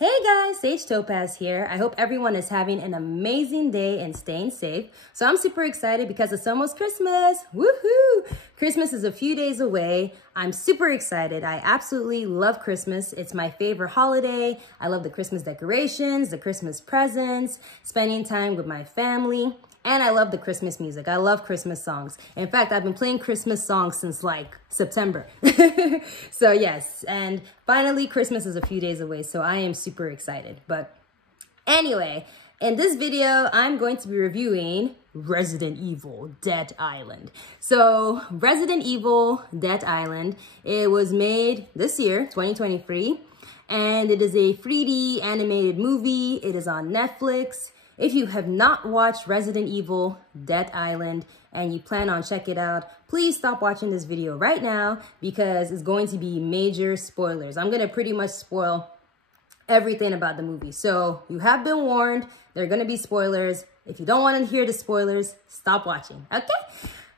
Hey guys, Sage Topaz here. I hope everyone is having an amazing day and staying safe. So I'm super excited because it's almost Christmas. Woohoo! Christmas is a few days away. I'm super excited. I absolutely love Christmas. It's my favorite holiday. I love the Christmas decorations, the Christmas presents, spending time with my family. And I love the Christmas music. I love Christmas songs. In fact, I've been playing Christmas songs since like September. So yes, and finally Christmas is a few days away, so I am super excited. But anyway, in this video, I'm going to be reviewing Resident Evil Dead Island. So Resident Evil Dead Island, it was made this year, 2023, and it is a 3D animated movie. It is on Netflix. If you have not watched Resident Evil Dead Island and you plan on checking it out, please stop watching this video right now because it's going to be major spoilers. I'm going to pretty much spoil everything about the movie. So you have been warned, there are going to be spoilers. If you don't want to hear the spoilers, stop watching, okay?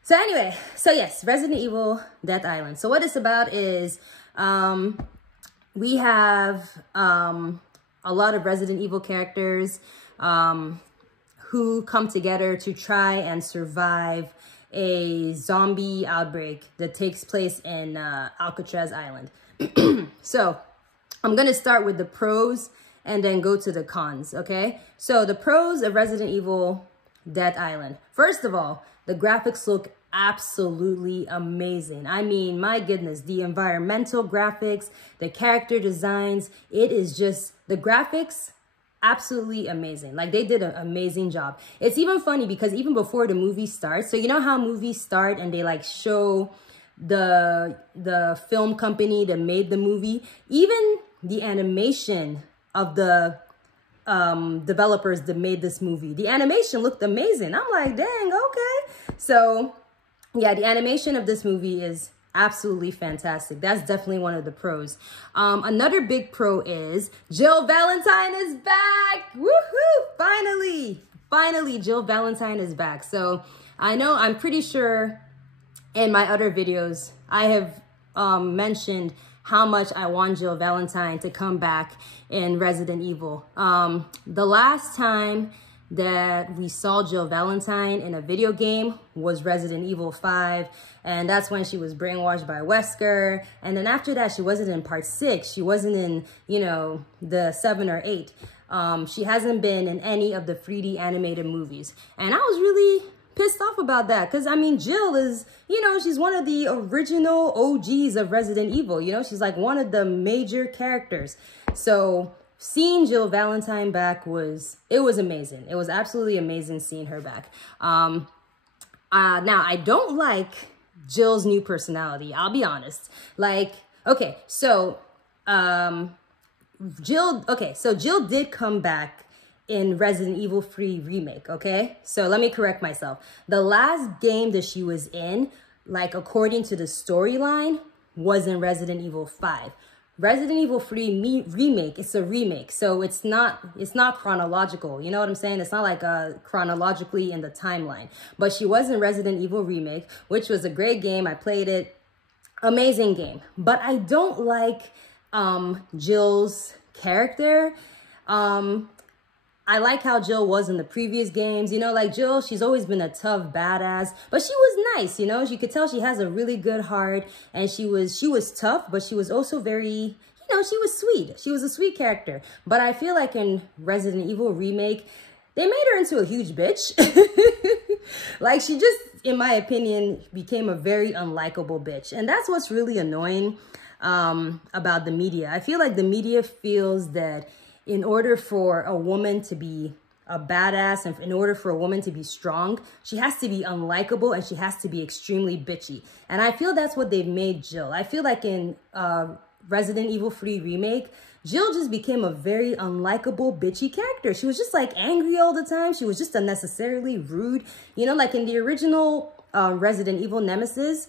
So anyway, so yes, Resident Evil Dead Island. So what it's about is we have a lot of Resident Evil characters who come together to try and survive a zombie outbreak that takes place in Alcatraz Island. So I'm going to start with the pros and then go to the cons, okay? So the pros of Resident Evil Dead Island. First of all, the graphics look absolutely amazing. I mean, my goodness, the environmental graphics, the character designs, it is just, the graphics, absolutely amazing. Like, they did an amazing job. It's even funny because even before the movie starts, so you know how movies start and they like show the film company that made the movie, even the animation of the developers that made this movie, the animation looked amazing. I'm like, dang, okay. So yeah, the animation of this movie is absolutely fantastic. That's definitely one of the pros. Another big pro is Jill Valentine is back. Woohoo! Finally, Jill Valentine is back. So I know, I'm pretty sure in my other videos, I have mentioned how much I want Jill Valentine to come back in Resident Evil. The last time that we saw Jill Valentine in a video game was Resident Evil 5, and that's when she was brainwashed by Wesker. And then after that, she wasn't in part 6. She wasn't in, you know, the 7 or 8. She hasn't been in any of the 3D animated movies. And I was really pissed off about that because, I mean, Jill is, you know, she's one of the original OGs of Resident Evil. You know, she's like one of the major characters. So seeing Jill Valentine back was amazing. It was absolutely amazing seeing her back. Now, I don't like Jill's new personality. I'll be honest. Like, okay, so Jill did come back in Resident Evil 3 Remake, okay? So let me correct myself. The last game that she was in, like according to the storyline, was in Resident Evil 5. Resident Evil 3 Remake, it's a remake, so it's not chronological, you know what I'm saying? It's not like chronologically in the timeline. But she was in Resident Evil Remake, which was a great game. I played it. Amazing game. But I don't like Jill's character. I like how Jill was in the previous games. You know, like Jill, she's always been a tough badass, but she was nice, you know? You could tell she has a really good heart, and she was tough, but she was also very, you know, she was sweet. She was a sweet character. But I feel like in Resident Evil Remake, they made her into a huge bitch. Like, she just, in my opinion, became a very unlikable bitch. And that's what's really annoying about the media. I feel like the media feels that in order for a woman to be a badass and in order for a woman to be strong, she has to be unlikable and she has to be extremely bitchy. And I feel that's what they've made Jill. I feel like in Resident Evil 3 Remake, Jill just became a very unlikable, bitchy character. She was just like angry all the time. She was just unnecessarily rude. You know, like in the original Resident Evil Nemesis,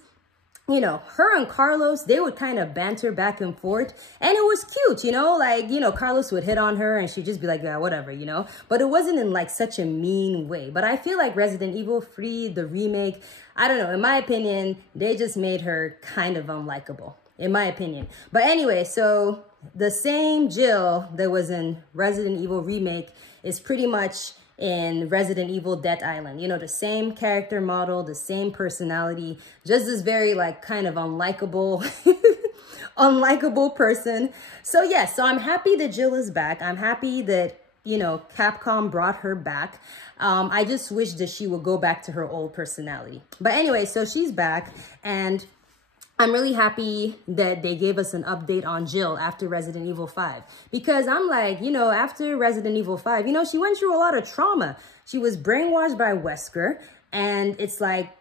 you know, her and Carlos, they would kind of banter back and forth, and it was cute, you know, like, you know, Carlos would hit on her and she'd just be like, yeah, whatever, you know, but it wasn't in like such a mean way. But I feel like Resident Evil 3, the remake, I don't know, in my opinion, they just made her kind of unlikable, in my opinion. But anyway, so the same Jill that was in Resident Evil Remake is pretty much in Resident Evil Dead Island. You know, the same character model, the same personality, just this very like kind of unlikable, unlikable person. So yes, so I'm happy that Jill is back. I'm happy that, you know, Capcom brought her back. I just wish that she would go back to her old personality. But anyway, so she's back, and I'm really happy that they gave us an update on Jill after Resident Evil 5. Because I'm like, you know, after Resident Evil 5, you know, she went through a lot of trauma. She was brainwashed by Wesker, and it's like,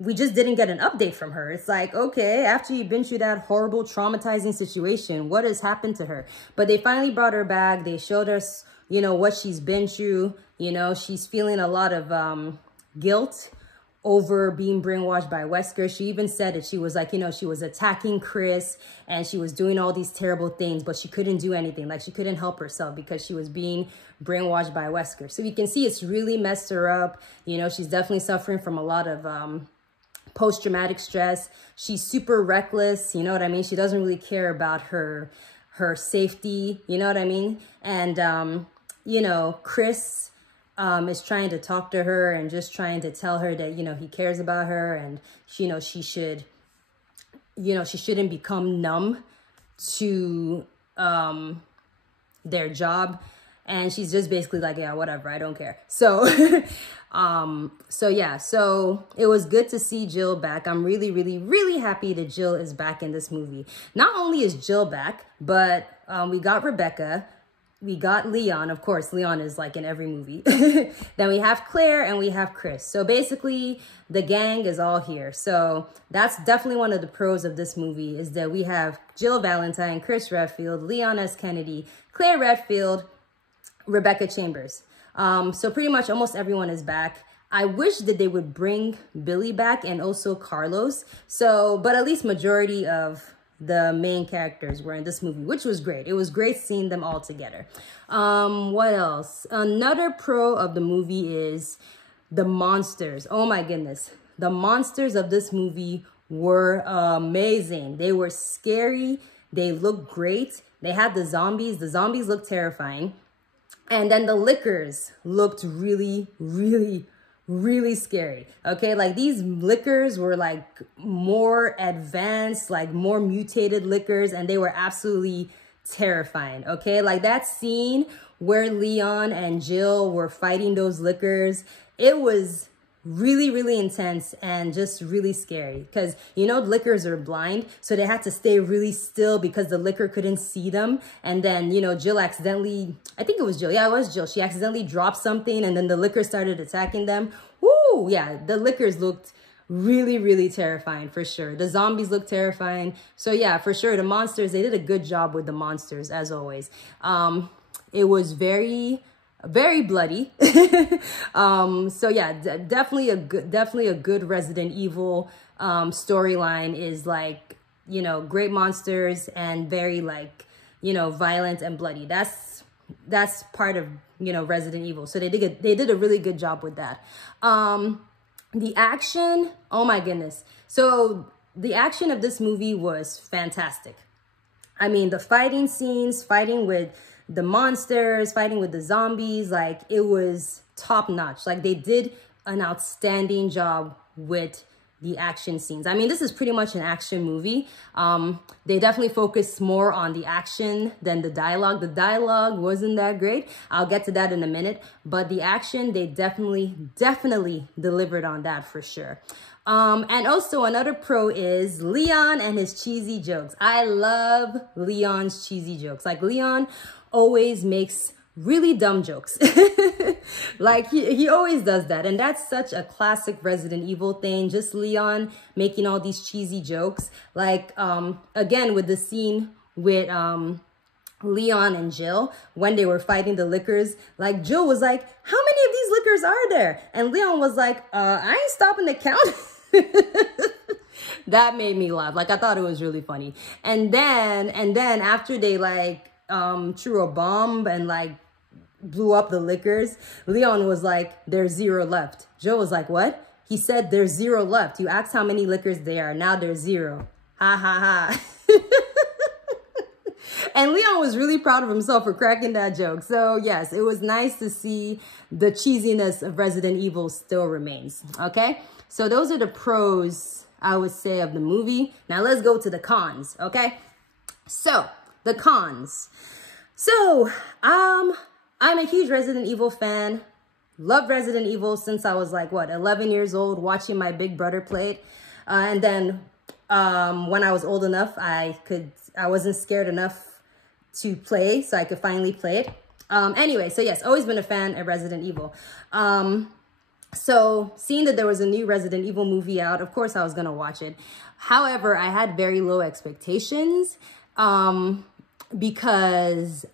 we just didn't get an update from her. It's like, okay, after you've been through that horrible, traumatizing situation, what has happened to her? But they finally brought her back. They showed us, you know, what she's been through. You know, she's feeling a lot of guilt over being brainwashed by Wesker. She even said that she was like, you know, she was attacking Chris and she was doing all these terrible things, but she couldn't do anything. Like, she couldn't help herself because she was being brainwashed by Wesker. So you can see it's really messed her up. You know, she's definitely suffering from a lot of post-traumatic stress. She's super reckless, you know what I mean? She doesn't really care about her safety, you know what I mean? And, you know, Chris is trying to talk to her and just trying to tell her that, you know, he cares about her, and she, you know, she should, you know, she shouldn't become numb to their job. And she's just basically like, yeah, whatever, I don't care. So, so yeah, so it was good to see Jill back. I'm really, really, really happy that Jill is back in this movie. Not only is Jill back, but we got Rebecca, we got Leon. Of course, Leon is like in every movie. Then we have Claire and we have Chris. So basically the gang is all here. So that's definitely one of the pros of this movie, is that we have Jill Valentine, Chris Redfield, Leon S. Kennedy, Claire Redfield, Rebecca Chambers. So pretty much almost everyone is back. I wish that they would bring Billy back and also Carlos. So, but at least majority of the main characters were in this movie, which was great. It was great seeing them all together. What else? Another pro of the movie is the monsters. Oh my goodness. The monsters of this movie were amazing. They were scary. They looked great. They had the zombies. The zombies looked terrifying. And then the lickers looked really, really, really scary. Okay, like these lickers were like more advanced, like more mutated lickers, and they were absolutely terrifying. Okay, like that scene where Leon and Jill were fighting those lickers, it was really, really intense and just really scary, because, you know, lickers are blind, so they had to stay really still because the licker couldn't see them. And then, you know, Jill accidentally, I think it was Jill, yeah, it was Jill, she accidentally dropped something and then the licker started attacking them. Woo, yeah, the lickers looked really, really terrifying for sure. The zombies looked terrifying. So yeah, for sure, the monsters, they did a good job with the monsters as always. It was very bloody. So yeah, definitely a good Resident Evil storyline is like, you know, great monsters and very like, you know, violent and bloody. That's part of, you know, Resident Evil. So they did a really good job with that. The action, oh my goodness. So the action of this movie was fantastic. I mean, the fighting scenes, fighting with the monsters, fighting with the zombies, like it was top notch. Like they did an outstanding job with the action scenes. I mean, this is pretty much an action movie. They definitely focused more on the action than the dialogue. The dialogue wasn't that great. I'll get to that in a minute, but the action, they definitely delivered on that for sure. And also another pro is Leon and his cheesy jokes. I love Leon's cheesy jokes. Like Leon always makes really dumb jokes. Like he always does that. And that's such a classic Resident Evil thing. Just Leon making all these cheesy jokes. Like, again, with the scene with, Leon and Jill, when they were fighting the lickers, like Jill was like, how many of these lickers are there? And Leon was like, I ain't stopping to count. That made me laugh. Like, I thought it was really funny. And then after they like, threw a bomb and like blew up the lickers, Leon was like, there's 0 left. Jill was like, what? He said there's 0 left. You asked how many lickers there are. Now there's 0. Ha ha ha. And Leon was really proud of himself for cracking that joke. So yes, it was nice to see the cheesiness of Resident Evil still remains. Okay, so those are the pros, I would say, of the movie. Now let's go to the cons. Okay, so the cons. So I'm a huge Resident Evil fan. Loved Resident Evil since I was like, what, 11 years old, watching my big brother play it. And then when I was old enough, I wasn't scared enough to play, so I could finally play it. Anyway, so yes, always been a fan of Resident Evil. So seeing that there was a new Resident Evil movie out, of course I was going to watch it. However, I had very low expectations because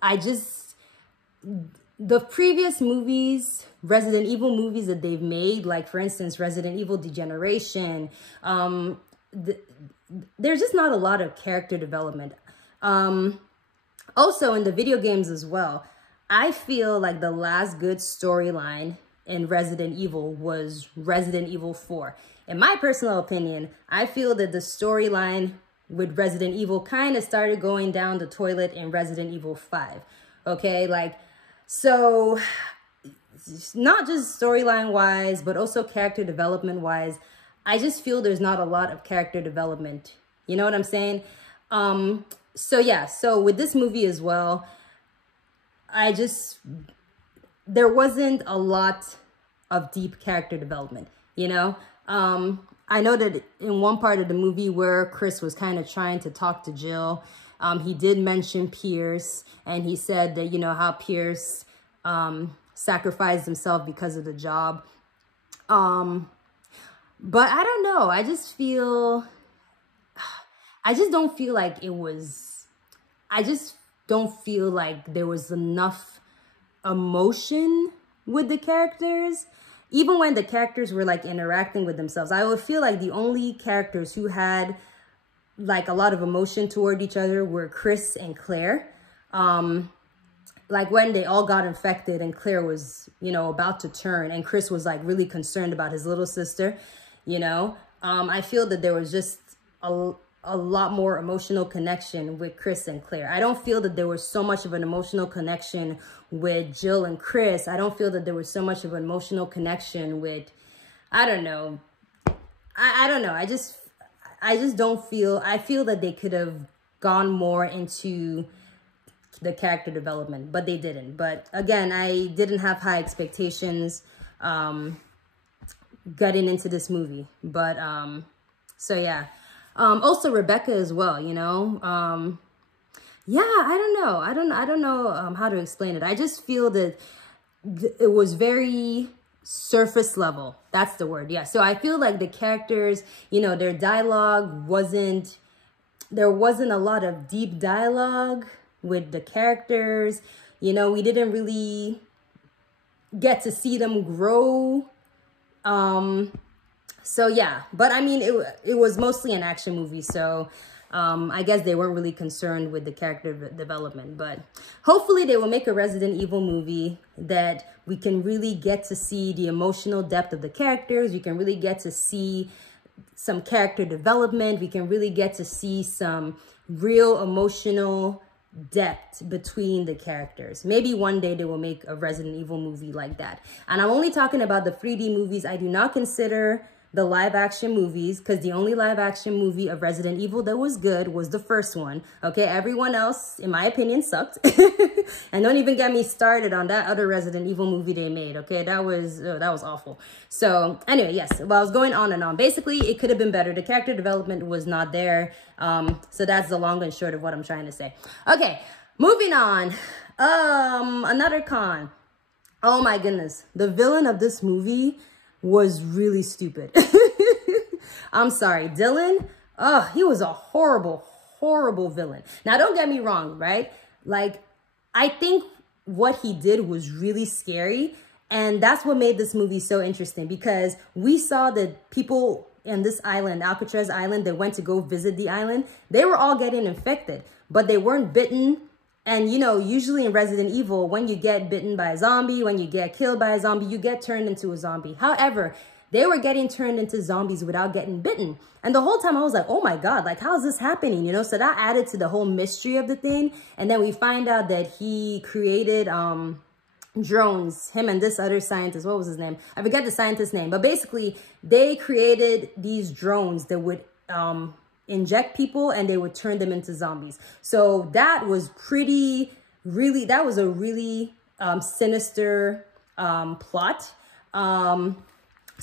the previous movies, Resident Evil movies that they've made, like for instance, Resident Evil Degeneration, there's just not a lot of character development. Also in the video games as well, I feel like the last good storyline in Resident Evil was Resident Evil 4. In my personal opinion, I feel that the storyline with Resident Evil kind of started going down the toilet in Resident Evil 5. Okay, like, so not just storyline wise, but also character development wise, I just feel there's not a lot of character development. You know what I'm saying? So yeah, so with this movie as well, there wasn't a lot of deep character development, you know? I know that in one part of the movie where Chris was kind of trying to talk to Jill, he did mention Pierce, and he said that, you know, how Pierce sacrificed himself because of the job. But I don't know. I just don't feel like there was enough emotion with the characters. Even when the characters were like interacting with themselves, I would feel like the only characters who had like a lot of emotion toward each other were Chris and Claire. Like when they all got infected and Claire was, you know, about to turn, and Chris was like really concerned about his little sister, you know. I feel that there was just a lot more emotional connection with Chris and Claire. I don't feel that there was so much of an emotional connection with Jill and Chris. I don't feel that there was so much of an emotional connection with, I don't know. I don't know. I just don't feel, I feel that they could have gone more into the character development, but they didn't. But again, I didn't have high expectations getting into this movie. But so yeah. Also Rebecca as well, you know. Yeah, I don't know. I don't know how to explain it. I just feel that it was very surface level. That's the word. Yeah. So I feel like the characters, you know, their dialogue there wasn't a lot of deep dialogue with the characters. You know, we didn't really get to see them grow. So yeah, but I mean, it was mostly an action movie. So I guess they weren't really concerned with the character development, but hopefully they will make a Resident Evil movie that we can really get to see the emotional depth of the characters. We can really get to see some character development. We can really get to see some real emotional depth between the characters. Maybe one day they will make a Resident Evil movie like that. And I'm only talking about the 3D movies. I do not consider the live action movies, because the only live action movie of Resident Evil that was good was the first one. Okay, everyone else, in my opinion, sucked. And don't even get me started on that other Resident Evil movie they made. Okay, that was awful. So anyway, yes, well, I was going on and on. Basically, it could have been better. The character development was not there. So that's the long and short of what I'm trying to say. Okay, moving on. Another con. Oh my goodness, the villain of this movie was really stupid. I'm sorry, Dylan. He was a horrible, horrible villain. Now, don't get me wrong, right? Like, I think what he did was really scary. And that's what made this movie so interesting, because we saw that people in this island, Alcatraz Island, that went to go visit the island, they were all getting infected, but they weren't bitten. And, you know, usually in Resident Evil, when you get bitten by a zombie, when you get killed by a zombie, you get turned into a zombie. However, they were getting turned into zombies without getting bitten. And the whole time I was like, oh my God, like, how is this happening? You know, so that added to the whole mystery of the thing. And then we find out that he created drones, him and this other scientist. What was his name? I forget the scientist's name, but basically they created these drones that would inject people and they would turn them into zombies. So that was that was a really sinister plot.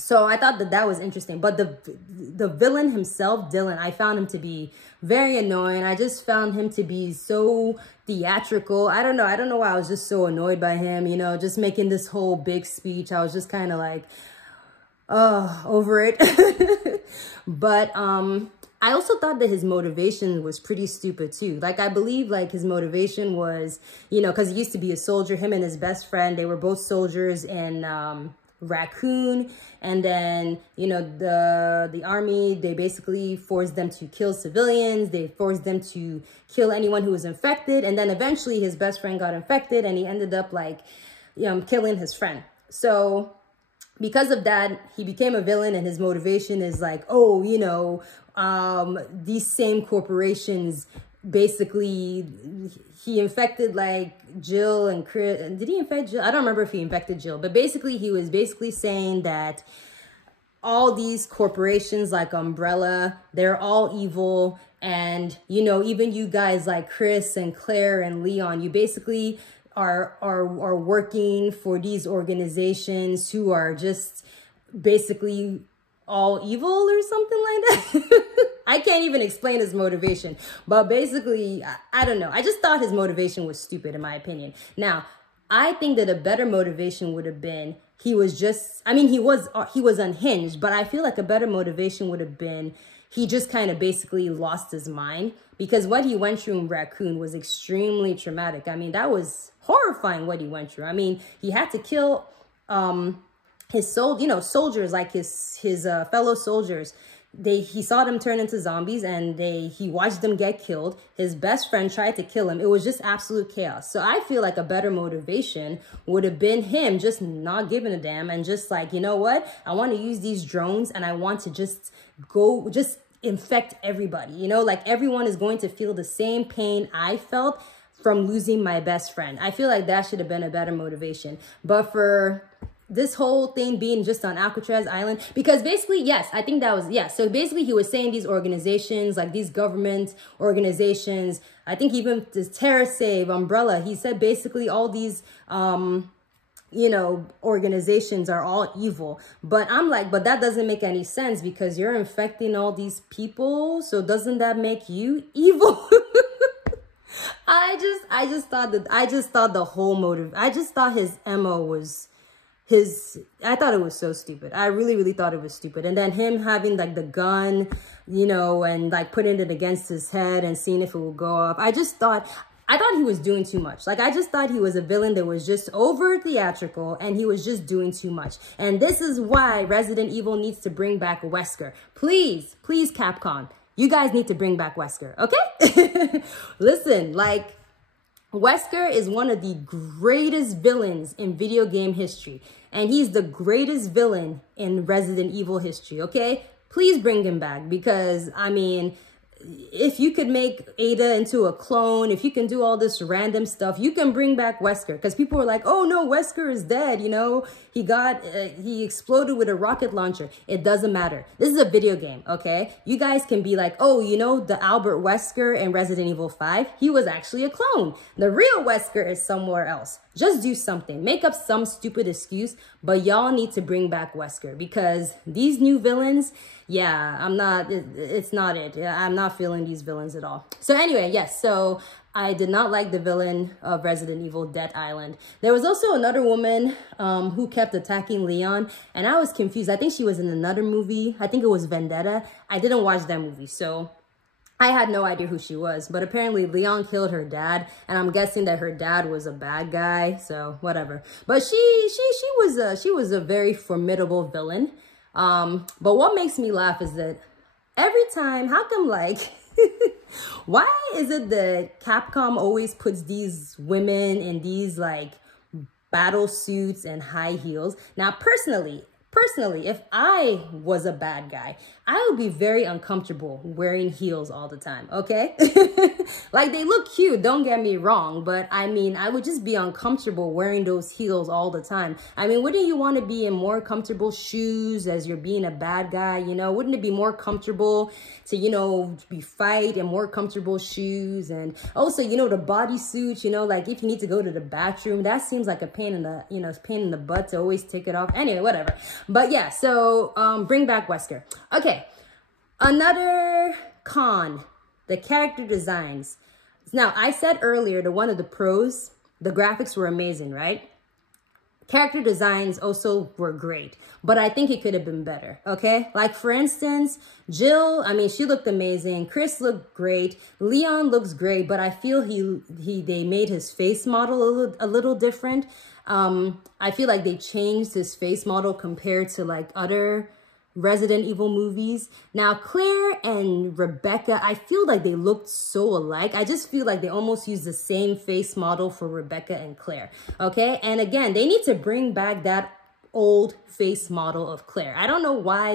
So I thought that was interesting. But the villain himself, Dylan, I found him to be very annoying. I just found him to be so theatrical. I don't know why I was just so annoyed by him, you know, just making this whole big speech. I was just kind of like, over it. But I also thought that his motivation was pretty stupid too. Like, I believe like his motivation was, you know, because he used to be a soldier, him and his best friend, they were both soldiers in Raccoon. And then, you know, the army, they basically forced them to kill civilians. They forced them to kill anyone who was infected. And then eventually his best friend got infected and he ended up like, killing his friend. So because of that, he became a villain, and his motivation is like, oh, you know, these same corporations, basically, he infected like Jill and Chris. Did he infect Jill? I don't remember if he infected Jill, but basically he was basically saying that all these corporations like Umbrella, they're all evil. And, you know, even you guys like Chris and Claire and Leon, you basically are working for these organizations who are just basically all evil or something like that. I can't even explain his motivation, but basically, I don't know. I just thought his motivation was stupid, in my opinion. Now, I think that a better motivation would have been, he was unhinged, but I feel like a better motivation would have been, he just kind of basically lost his mind, because what he went through in Raccoon was extremely traumatic. I mean, that was horrifying what he went through. I mean, he had to kill his soldiers, like his fellow soldiers. He saw them turn into zombies, and he watched them get killed. His best friend tried to kill him. It was just absolute chaos. So I feel like a better motivation would have been him just not giving a damn and just like, you know what? I want to use these drones and I want to just infect everybody. You know, like everyone is going to feel the same pain I felt from losing my best friend. I feel like that should have been a better motivation. But for this whole thing being just on Alcatraz Island, because basically, yes, I think that was, yeah. So basically he was saying these organizations, like these government organizations, I think even this TerraSave, Umbrella, he said basically all these, you know, organizations are all evil. But I'm like, but that doesn't make any sense, because you're infecting all these people. So doesn't that make you evil? I just thought the whole motive, I just thought his MO was, I thought it was so stupid. I really, really thought it was stupid. And then him having like the gun, you know, and like putting it against his head and seeing if it would go off. I thought he was doing too much. Like, I just thought he was a villain that was just over theatrical, and he was just doing too much. And this is why Resident Evil needs to bring back Wesker. Please, please, Capcom, you guys need to bring back Wesker, okay? Listen, like, Wesker is one of the greatest villains in video game history. And he's the greatest villain in Resident Evil history, okay? Please bring him back, because, I mean, if you could make Ada into a clone, if you can do all this random stuff, you can bring back Wesker. Because people were like, oh no, Wesker is dead, you know? He exploded with a rocket launcher. It doesn't matter. This is a video game, okay? You guys can be like, oh, you know, the Albert Wesker in Resident Evil 5, he was actually a clone. The real Wesker is somewhere else. Just do something. Make up some stupid excuse, but y'all need to bring back Wesker, because these new villains, yeah, it's not it. I'm not feeling these villains at all. So anyway, yes, so I did not like the villain of Resident Evil Dead Island. There was also another woman who kept attacking Leon, and I was confused. I think she was in another movie. I think it was Vendetta. I didn't watch that movie, so I had no idea who she was. But apparently Leon killed her dad, and I'm guessing that her dad was a bad guy, so whatever. But she was a very formidable villain. But what makes me laugh is that every time, how come like, why is it that Capcom always puts these women in these like battle suits and high heels? Now, personally, Personally, if I was a bad guy, I would be very uncomfortable wearing heels all the time, okay? Like, they look cute, don't get me wrong, but I mean, I would just be uncomfortable wearing those heels all the time. I mean, wouldn't you want to be in more comfortable shoes as you're being a bad guy, you know? Wouldn't it be more comfortable to, you know, be fight in more comfortable shoes? And also, you know, the bodysuit, you know, like if you need to go to the bathroom, that seems like a pain in the, you know, pain in the butt to always take it off. Anyway, whatever. But yeah, so bring back Wesker. Okay, another con, the character designs. Now, I said earlier that one of the pros, the graphics were amazing, right? Character designs also were great, but I think it could have been better, okay? Like, for instance, Jill, I mean, she looked amazing. Chris looked great. Leon looks great, but I feel they made his face model a little different. I feel like they changed his face model compared to like other Resident Evil movies. Now, Claire and Rebecca, I feel like they looked so alike. I just feel like they almost used the same face model for Rebecca and Claire, okay? And again, they need to bring back that old face model of Claire. I don't know why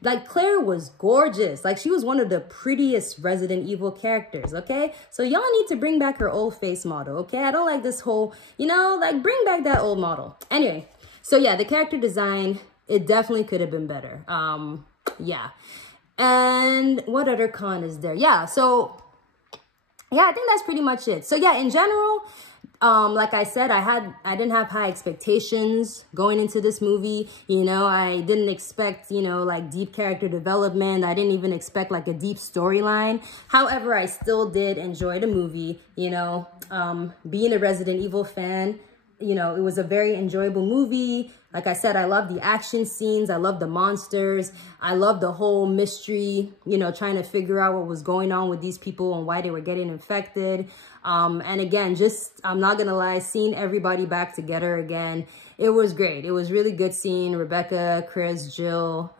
like, Claire was gorgeous. Like, she was one of the prettiest Resident Evil characters, okay? So y'all need to bring back her old face model, okay? I don't like this whole, you know, like, bring back that old model. Anyway, so yeah, the character design, it definitely could have been better. Yeah. And what other con is there? Yeah, so yeah, I think that's pretty much it. So yeah, in general, like I said, I didn't have high expectations going into this movie. You know, I didn't expect, you know, like deep character development. I didn't even expect like a deep storyline. However, I still did enjoy the movie. You know, being a Resident Evil fan, you know, it was a very enjoyable movie. Like I said, I love the action scenes. I love the monsters. I love the whole mystery, you know, trying to figure out what was going on with these people and why they were getting infected. And again, just, I'm not going to lie, seeing everybody back together again, it was great. It was really good seeing Rebecca, Chris, Jill,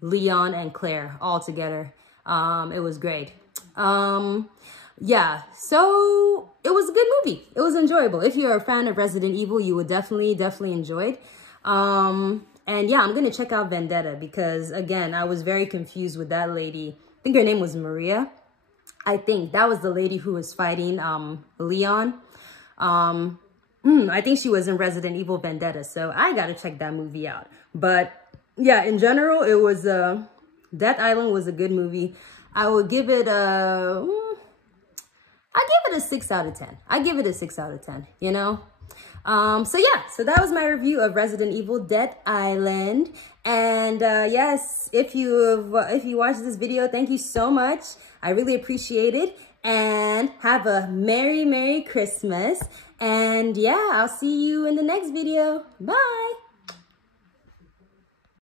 Leon, and Claire all together. It was great. Yeah, so it was a good movie. It was enjoyable. If you're a fan of Resident Evil, you would definitely enjoy it. And yeah, I'm going to check out Vendetta because, again, I was very confused with that lady. I think her name was Maria. I think that was the lady who was fighting Leon. I think she was in Resident Evil Vendetta, so I got to check that movie out. But yeah, in general, it was, Death Island was a good movie. I would give it a... I give it a 6 out of 10. I give it a 6 out of 10, you know? So yeah, so that was my review of Resident Evil Dead Island. And yes, if you watched this video, thank you so much. I really appreciate it. And have a Merry Christmas. And yeah, I'll see you in the next video. Bye.